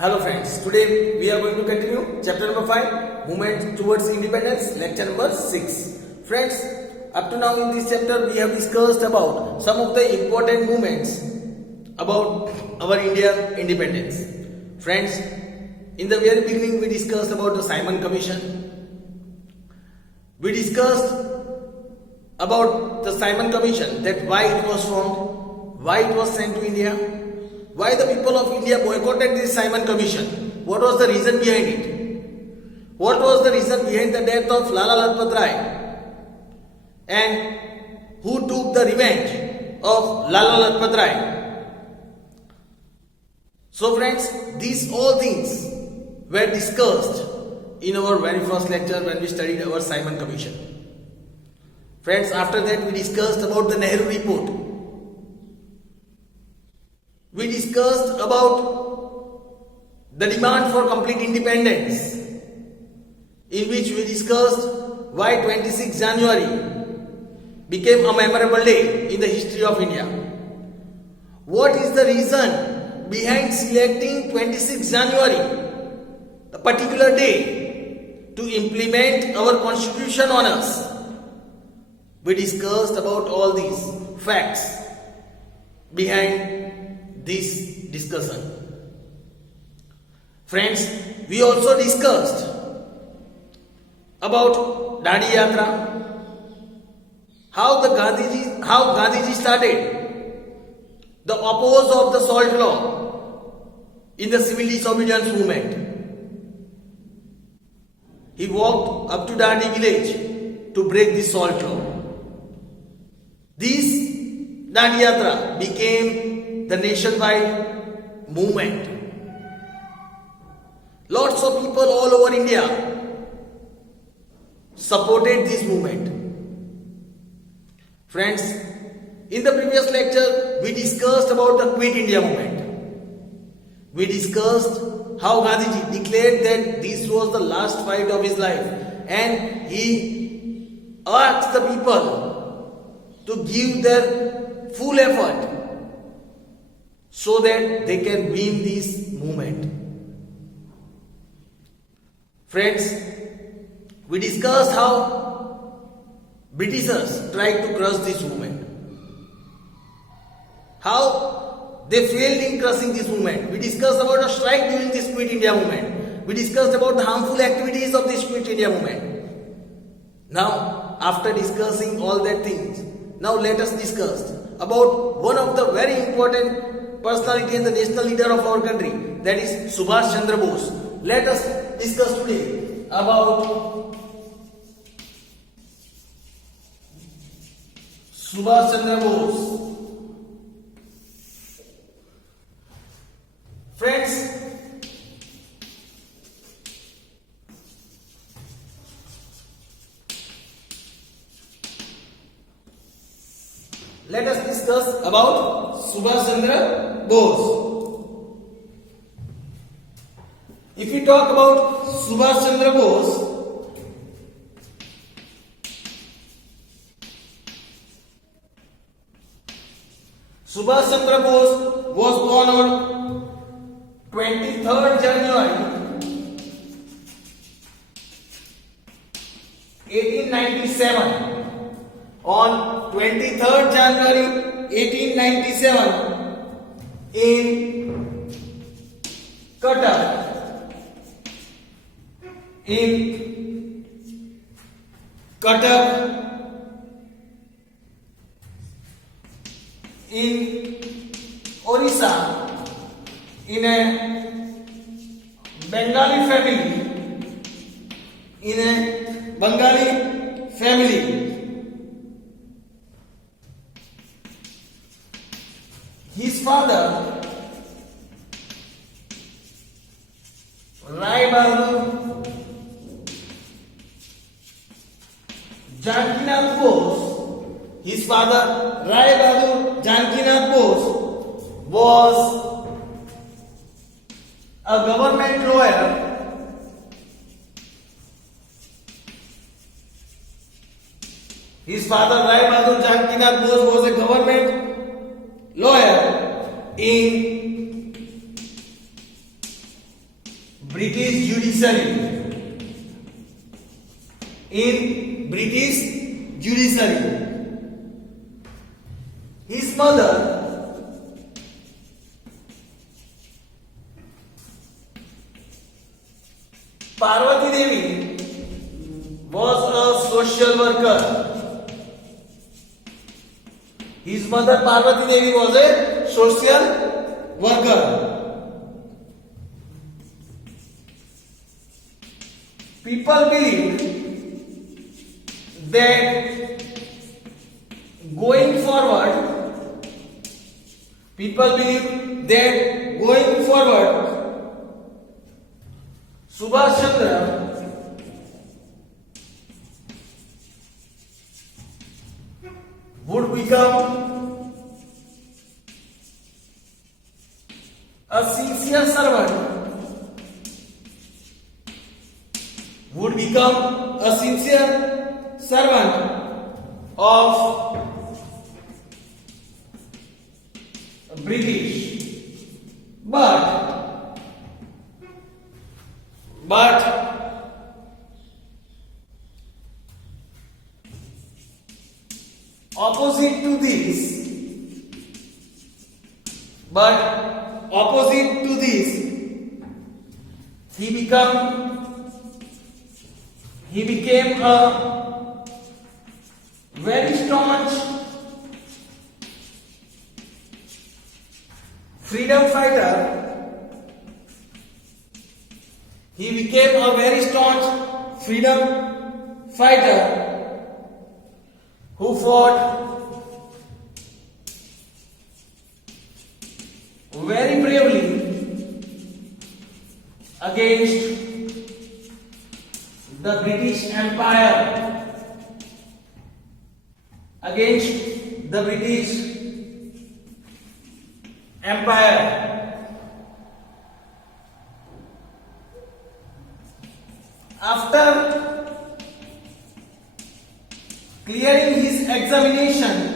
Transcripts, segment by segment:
Hello friends, today we are going to continue chapter number 5, Movement Towards Independence, lecture number 6. Friends, up to now in this chapter we have discussed about some of the important movements about our India independence. Friends, in the very beginning we discussed about the Simon Commission. We discussed about the Simon Commission, that why it was formed, why it was sent to India, why the people of India boycotted this Simon Commission, what was the reason behind it, what was the reason behind the death of Lala Lajpat Rai, and who took the revenge of Lala Lajpat Rai. So friends, these all things were discussed in our very first lecture when we studied our Simon Commission. Friends, after that we discussed about the Nehru Report. We discussed about the demand for complete independence, in which we discussed why 26 January became a memorable day in the history of India. What is the reason behind selecting 26 January, the particular day, to implement our constitution on us? We discussed about all these facts behind this discussion. Friends, we also discussed about Dadi Yatra, how Gandhiji started the oppose of the salt law in the civil disobedience movement. He walked up to Dandi village to break the salt law. This Dandi Yatra became the nationwide movement. Lots of people all over India supported this movement. Friends, in the previous lecture we discussed about the Quit India movement. We discussed how Gandhiji declared that this was the last fight of his life, and he asked the people to give their full effort so that they can win this movement. Friends, we discussed how Britishers tried to crush this movement, how they failed in crushing this movement. We discussed about a strike during this Quit India movement. We discussed about the harmful activities of this Quit India movement. Now, after discussing all that things, now let us discuss about one of the very important personality and the national leader of our country, that is Subhash Chandra Bose. Let us discuss today about Subhash Chandra Bose. Friends, let us discuss about Subhash Chandra Bose. If we talk about Subhash Chandra Bose, Subhash Chandra Bose was born on 23rd January 1897. On 23rd January 1897 in Cuttack, in Orissa, in a Bengali family. His father, Rai Bahadur Janakinath Bose, his father Rai Bahadur Janakinath Bose was a government lawyer. His father Rai Bahadur Janakinath Bose was a government lawyer in in British judiciary. His mother Parvati Devi was a social worker. His mother Parvati Devi was a social worker. People believed that going forward, Subhash Chandra would become a sincere servant, of British, but opposite to this, he became a very staunch freedom fighter. He became a very staunch freedom fighter who fought very bravely against the British Empire, After clearing his examination,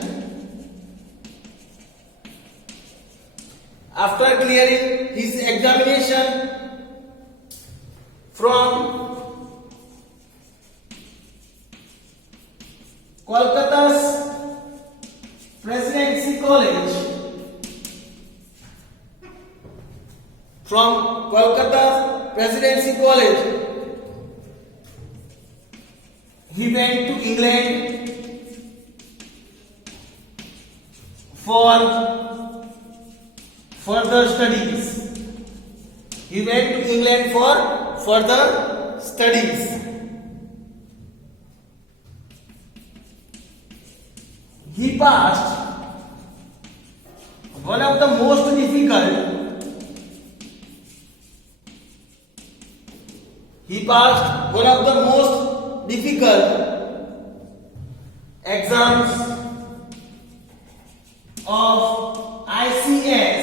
from Kolkata's Presidency College, he went to England for further studies. He passed one of the most difficult exams of ICS,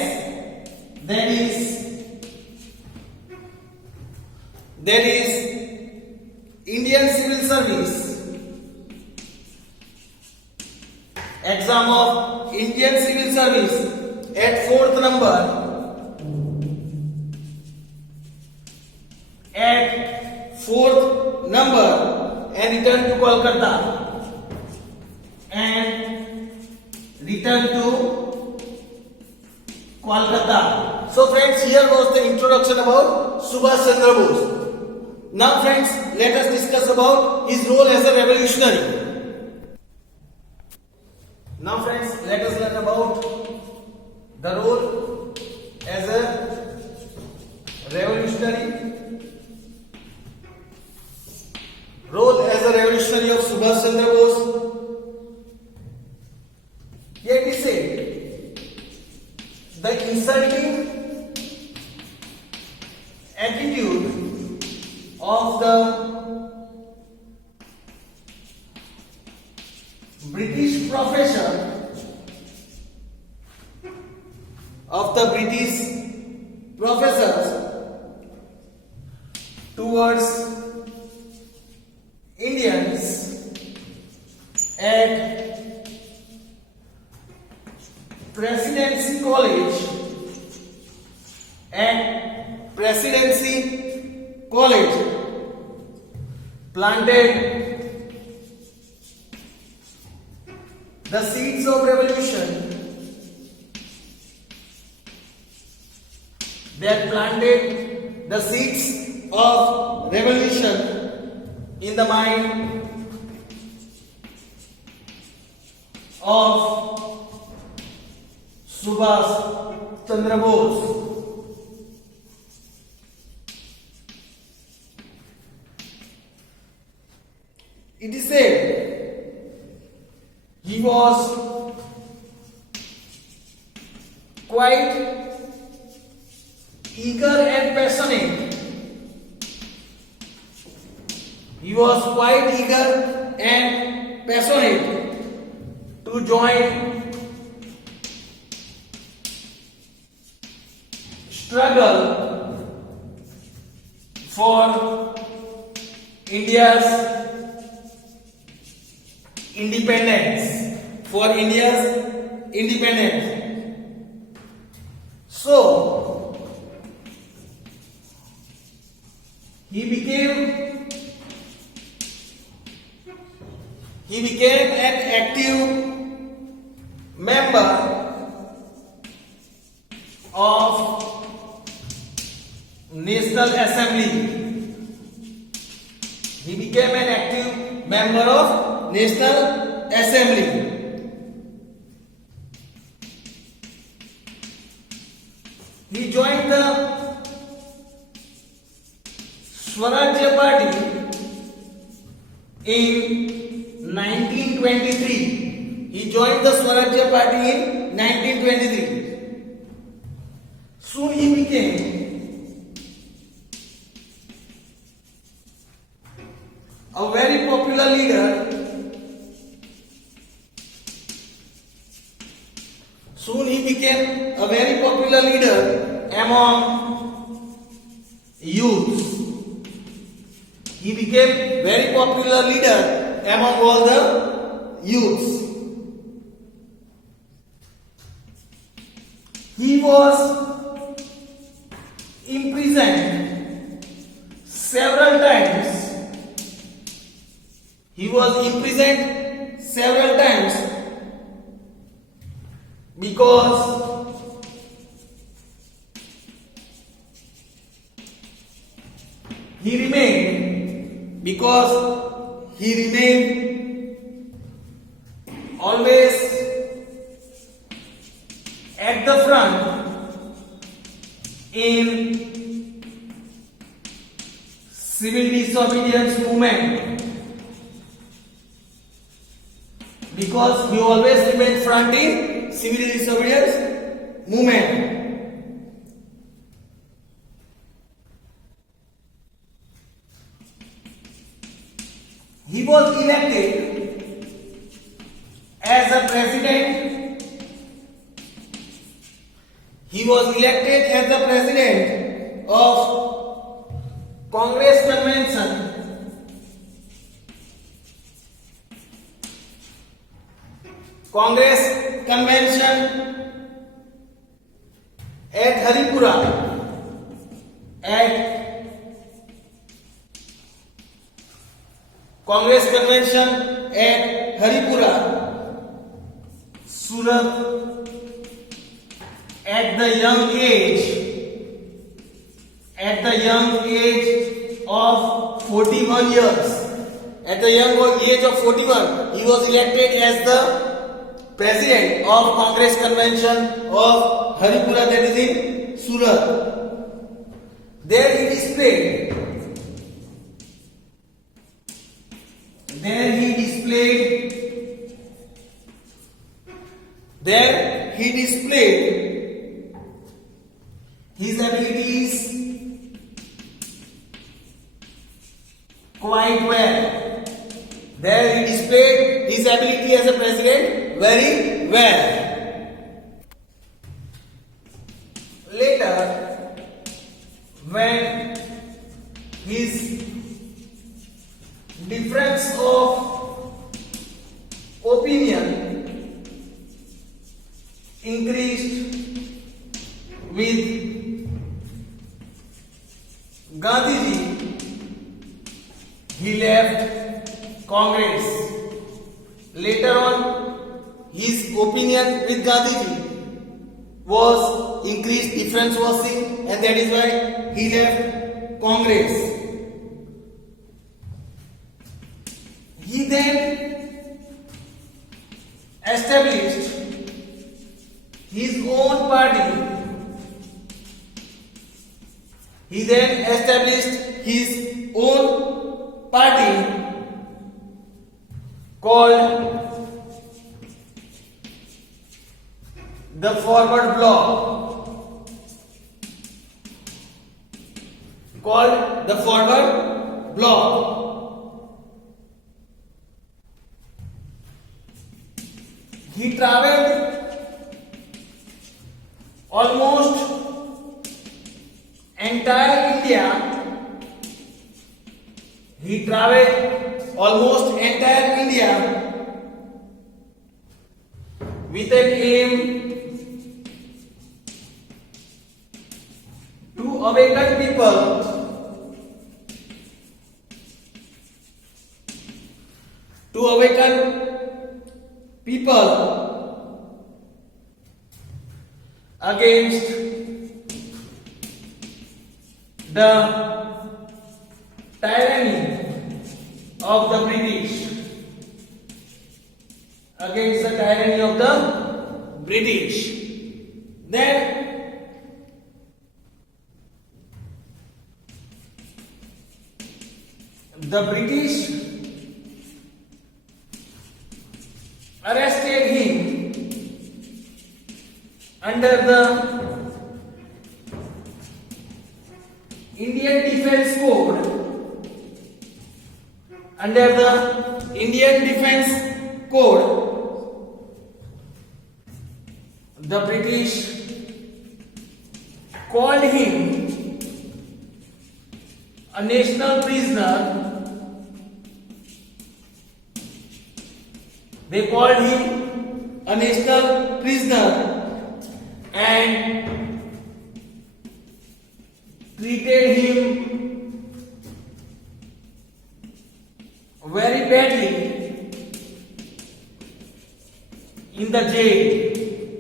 that is Indian Civil Service, exam of Indian Civil Service at fourth number, and returned to Kolkata So friends, here was the introduction about Subhash Chandra Bose. Now friends, let us discuss about his role as a revolutionary. Now friends, let us learn about the role as a revolutionary. Of Subhash Chandra Bose. Yet he said, the insulting attitude of the British professors towards Indians at Presidency College planted the seeds of revolution that planted the seeds of revolution in the mind of Subhash Chandra Bose. It is said he was quite eager and passionate. He was quite eager and passionate to join struggle for India's independence, for India's independence. So he became an active member of National Assembly. He became an active member of National Assembly. He joined the Swarajya Party in 1923. He joined the Swarajya Party in 1923. Soon he became a very popular leader. Soon he became a very popular leader among youths. He became very popular leader among all the youths. He was imprisoned several times. He was imprisoned several times because he remained always at the front in civil disobedience movement, because he always remained front in civil disobedience movement. He was elected as a president. He was elected as the president of Congress Convention. Congress Convention at Haripura, at Congress Convention at Haripura, Surat, at the young age of 41 years. At the young age of 41, he was elected as the president of Congress Convention of Haripura, that is in Surat. There he displayed his abilities quite well. There he displayed his ability as a president very well. Later, when his difference of opinion increased with Gandhiji, he left Congress. Later on, his opinion with Gandhiji was increased, difference was seen, and that is why he left Congress. He then established his own party. He then established his own party called the Forward Bloc. Called the Forward Bloc. He travelled almost entire India. He travelled almost entire India with an aim to awaken people, against the tyranny of the British. Against the tyranny of the British. Then the British arrested him under the Indian Defence Code. Under the Indian Defence Code, the British called him a national prisoner. They called him a national prisoner and treated him very badly in the jail,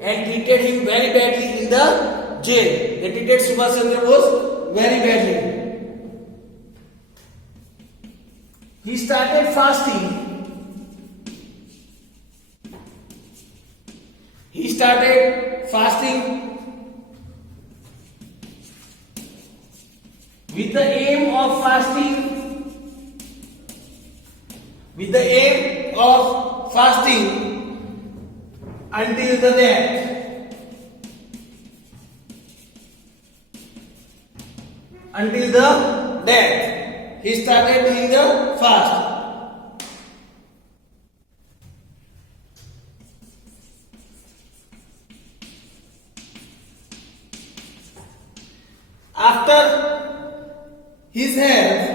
and treated him very badly in the jail. They treated Subhash Chandra Bose very badly. He started fasting. He started fasting with the aim of fasting until the death. Until the death. He started doing the fast. After his health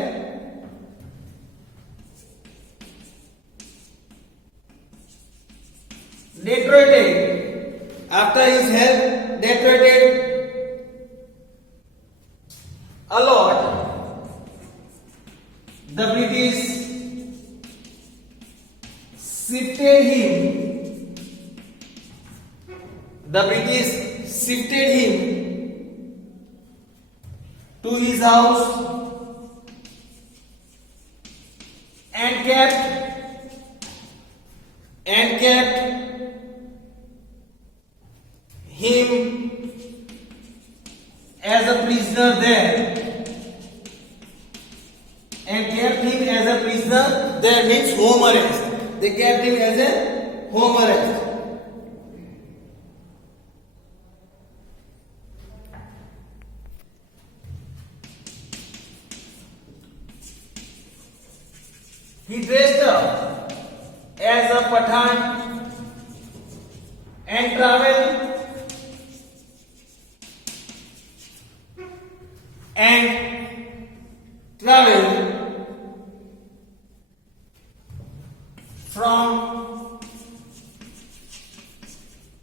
deteriorated, a lot, the British shifted him to his house and kept him as a prisoner there. Means home arrest. They kept him as a home arrest. He dressed up as a Pathan and traveled from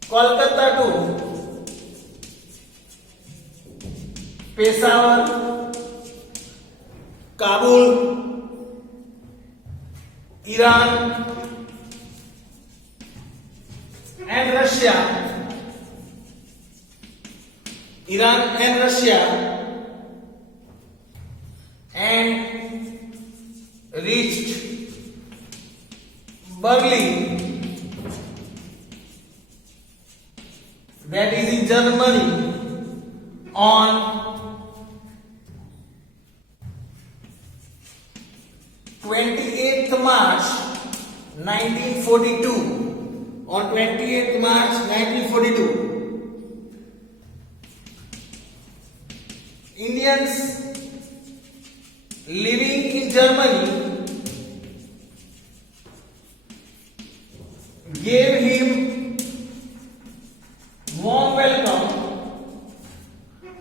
Kolkata to Peshawar, Kabul, Iran, Russia and reached Berlin, that is in Germany, on 28th March 1942. On 28th March 1942, Indians living in Germany gave him warm welcome.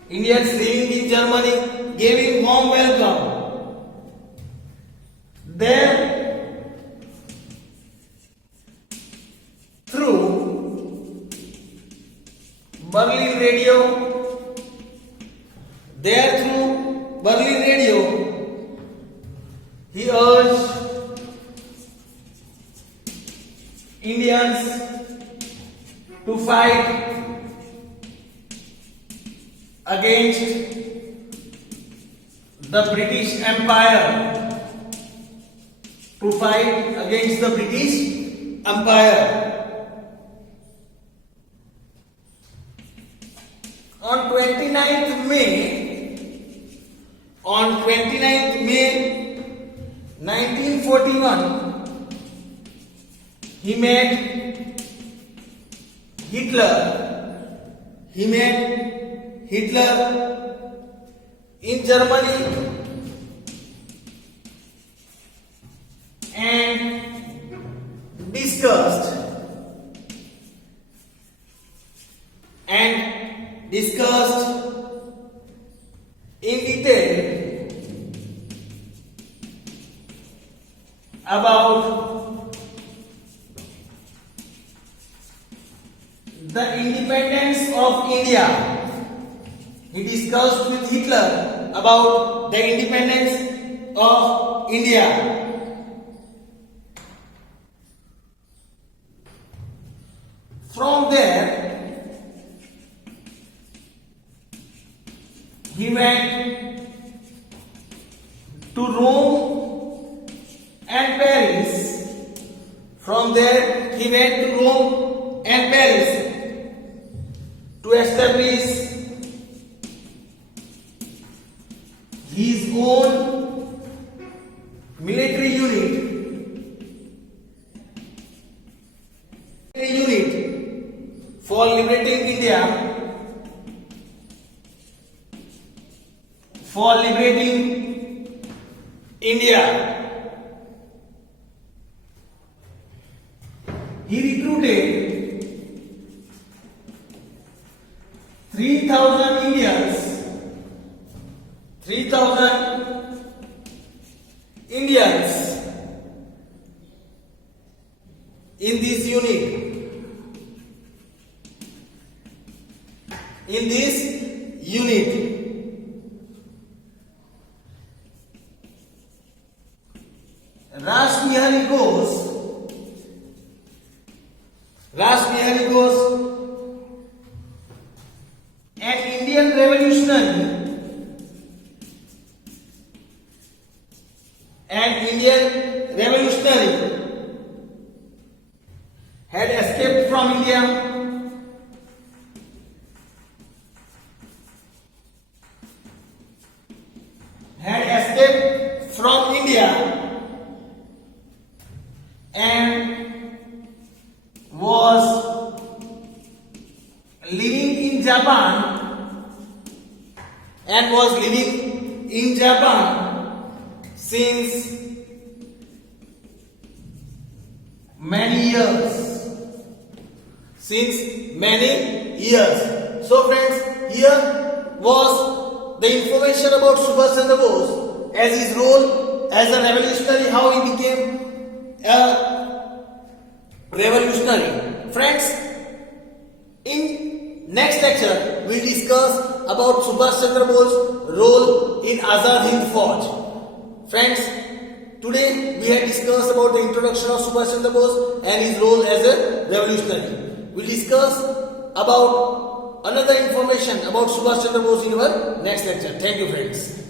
Indians living in Germany gave him warm welcome. There, through Berlin Radio, he urged Indians to fight against the British Empire. On 29th May 1941, he met Hitler in Germany and discussed in detail about the independence of India. He discussed with Hitler about the independence of India. From there, he went to Rome and Paris. To establish his own military unit for liberating India, He recruited 3,000 Indians in this unit. Rashbihari Ghose, an Indian revolutionary, had escaped from India. And was living in Japan since many years. So friends, here was the information about Subhash Chandra Bose as his role as a revolutionary, how he became a revolutionary. Friends, in next lecture we will discuss about Subhash Chandra Bose's role in Azad Hind Fauj. Friends, today we have discussed about the introduction of Subhash Chandra Bose and his role as a revolutionary. We'll discuss about another information about Subhash Chandra Bose in our next lecture. Thank you, friends.